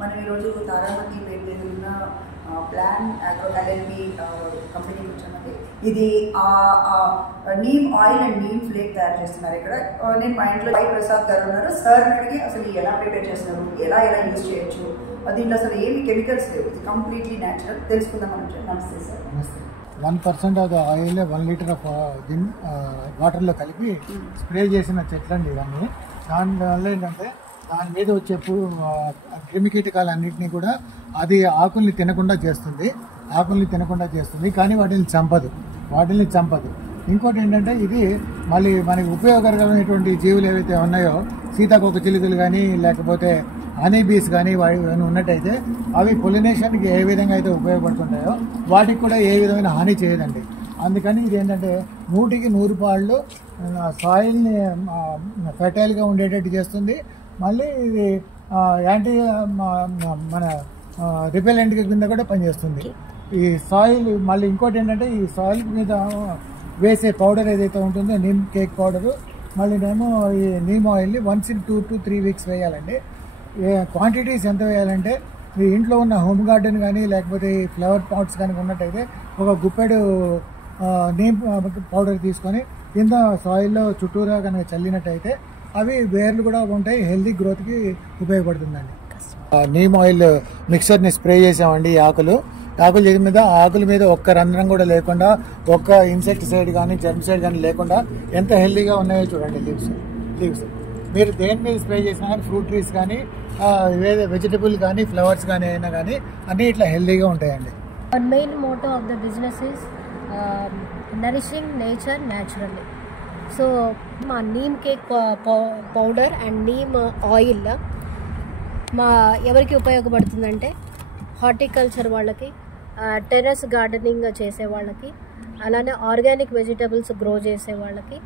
మనం ఈరోజు తారామతి పేరు మీద ఉన్న ప్లాన్ అగ్రో ఎల్ఎల్పి కంపెనీకి వచ్చామండి. ఇది neem oil and neem flake తయారు చేస్తున్నారు. ఇక్కడ నేను మా ఇంట్లో వై ప్రసాద్ గారు ఉన్నారు. సార్ అడిగి అసలు ఎలా ప్రిపేర్ చేస్తున్నారు, ఎలా యూజ్ చేయొచ్చు, దీంట్లో అసలు ఏమి కెమికల్స్ లేవు, ఇది కంప్లీట్లీ న్యాచురల్. తెలుసుకుందాం మనం. నమస్తే sir. 1% of the oil 1 litre of వాటర్లో కలిపి స్ప్రే చేసిన చెట్లండి ఇవన్నీ. దానివల్ల ఏంటంటే దాని మీద వచ్చే క్రిమికీటకాలన్నింటినీ కూడా అది ఆకుల్ని తినకుండా చేస్తుంది, కానీ వాటిని చంపదు. ఇంకోటి ఏంటంటే ఇది మళ్ళీ మనకి ఉపయోగకరమైనటువంటి జీవులు ఏవైతే ఉన్నాయో, సీతాకోక చిలుకలు కానీ లేకపోతే హనీ బీస్ కానీ వాటి ఉన్నట్టయితే అవి పొలినేషన్కి ఏ విధంగా అయితే ఉపయోగపడుతుంటాయో వాటికి కూడా ఏ విధమైన హాని చేయదండి. అందుకని ఇది ఏంటంటే 100కి 100 పాళ్ళు సాయిల్ని ఫెర్టైల్గా ఉండేటట్టు చేస్తుంది. మళ్ళీ ఇది యాంటీ మన రిపెలెంట్ కింద కూడా పనిచేస్తుంది. ఈ సాయిల్ మళ్ళీ ఇంకోటి ఏంటంటే ఈ సాయిల్ మీద వేసే పౌడర్ ఏదైతే ఉంటుందో నీమ్ కేక్ పౌడరు, మళ్ళీ ఏమో ఈ నీమ్ ఆయిల్ని వన్స్ ఇన్ 2 to 3 weeks వేయాలండి. క్వాంటిటీస్ ఎంత వేయాలంటే మీ ఇంట్లో ఉన్న హోమ్ గార్డెన్ కానీ లేకపోతే ఈ ఫ్లవర్ పాట్స్ కానీ ఉన్నట్టయితే ఒక గుప్పెడు నీమ్ పౌడర్ తీసుకొని కింద సాయిల్లో చుట్టూరా కనుక చల్లినట్టయితే అవి వేర్లు కూడా ఉంటాయి, హెల్దీ గ్రోత్కి ఉపయోగపడుతుందండి. నీమ్ ఆయిల్ మిక్చర్ని స్ప్రే చేసామండి. ఆకుల మీద ఆకుల మీద ఒక్క రంధ్రం కూడా లేకుండా, ఒక్క ఇన్సెక్టిసైడ్ కానీ జెర్మిసైడ్ కానీ లేకుండా ఎంత హెల్దీగా ఉన్నాయో చూడండి. లీవ్స్ మీరు దేని మీద స్ప్రే చేసినా కానీ, ఫ్రూట్ ట్రీస్ కానీ వెజిటబుల్ కానీ ఫ్లవర్స్ కానీ అయినా కానీ అన్నీ ఇట్లా హెల్దీగా ఉంటాయండి. Our main motto of the business is nourishing nature naturally. So మా neem cake powder and neem oil మా ఎవరికి ఉపయోగపడుతుందంటే హార్టికల్చర్ వాళ్ళకి, టెర్రస్ గార్డెనింగ్ చేసే వాళ్ళకి, అలానే ఆర్గానిక్ వెజిటబుల్స్ గ్రో చేసే వాళ్ళకి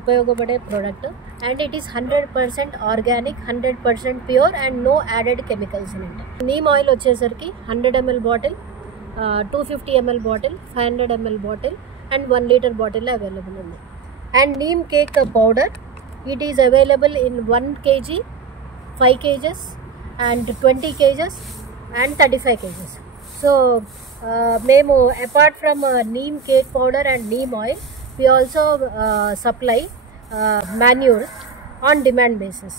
ఉపయోగపడే product. And it is 100% organic, 100% pure and no added chemicals in it. Neem oil వచ్చేసరికి 100 ml bottle, 250 ml bottle, 500 ml bottle and 1 litre bottle available ఉంది. And neem cake powder it is available in 1 kg, 5 kgs and 20 kgs and 35 kgs. So మేము apart from neem cake powder and neem oil, we also supply manure on demand basis.